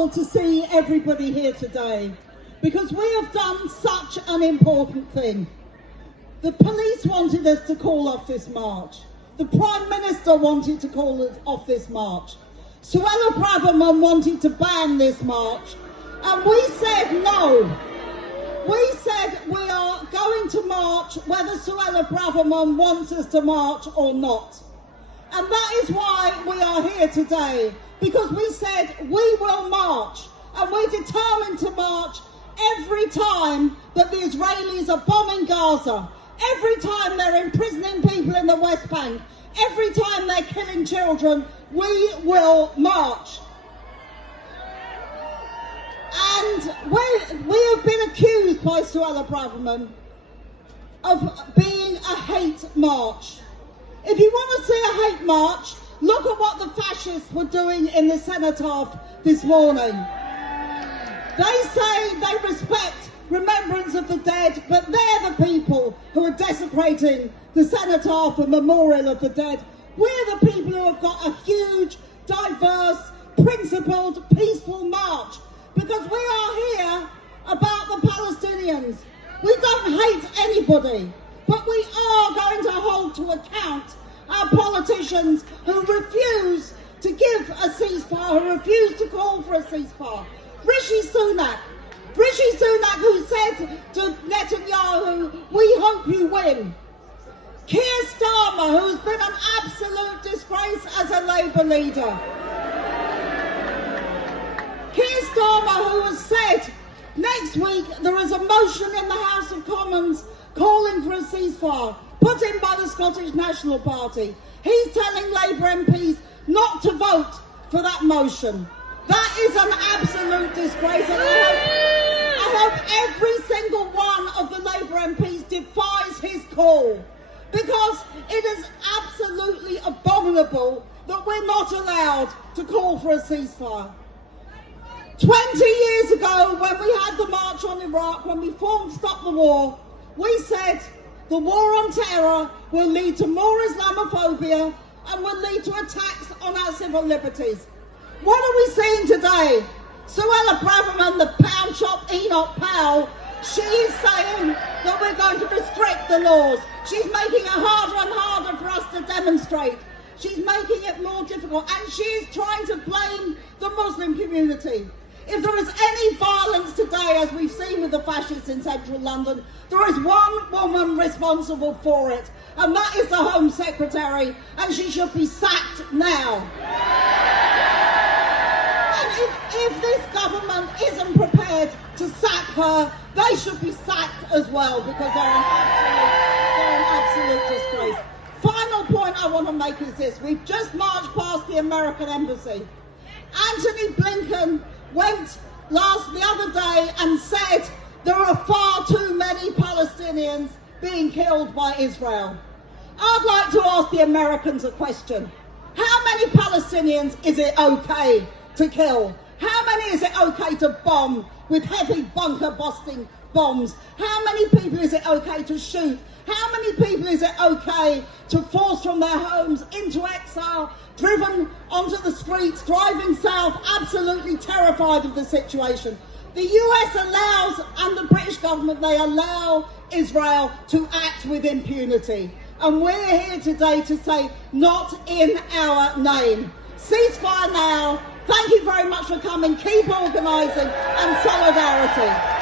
To see everybody here today, because we have done such an important thing. The police wanted us to call off this march. The Prime Minister wanted to call us off this march. Suella Braverman wanted to ban this march, and we said no. We said we are going to march whether Suella Braverman wants us to march or not. And that is why we are here today, because we said we will march, and we're determined to march every time that the Israelis are bombing Gaza, every time they're imprisoning people in the West Bank, every time they're killing children. We will march. And we have been accused by Suella Braverman of being a hate march. If you want to see a hate march, look at what the fascists were doing in the cenotaph this morning. They say they respect remembrance of the dead, but they're the people who are desecrating the cenotaph and memorial of the dead. We're the people who have got a huge, diverse, principled, peaceful march, because we are here about the Palestinians. We don't hate anybody, but we are going to hold to account our politicians who refuse to give a ceasefire, who refuse to call for a ceasefire. Rishi Sunak who said to Netanyahu, "We hope you win." Keir Starmer, who's been an absolute disgrace as a Labour leader. Keir Starmer, who has said next week there is a motion in the House of Commons calling for a ceasefire, put in by the Scottish National Party. He's telling Labour MPs not to vote for that motion. That is an absolute disgrace, and I hope every single one of the Labour MPs defies his call, because it is absolutely abominable that we're not allowed to call for a ceasefire. 20 years ago, when we had the March on Iraq, when we formed Stop the War, we said the war on terror will lead to more Islamophobia and will lead to attacks on our civil liberties. What are we seeing today? Suella Braverman, the pound shop Enoch Powell, she is saying that we're going to restrict the laws. She's making it harder and harder for us to demonstrate. She's making it more difficult, and she is trying to blame the Muslim community. If there is any violence today, as we've seen with the fascists in central London, there is one woman responsible for it, and that is the Home Secretary, and she should be sacked now. And if this government isn't prepared to sack her, they should be sacked as well, because they're an absolute disgrace. Final point I want to make is this. We've just marched past the American embassy. Anthony Blinken went the other day and said there are far too many Palestinians being killed by Israel. I'd like to ask the Americans a question. How many Palestinians is it okay to kill? How many is it okay to bomb with heavy bunker-busting bombs? How many people is it okay to shoot? How many people is it okay to force from their homes into exile, driven onto the streets, driving south, absolutely terrified of the situation? The US allows, and the British government, they allow Israel to act with impunity. And we're here today to say, not in our name. Ceasefire now. Thank you very much for coming. Keep organising, and solidarity.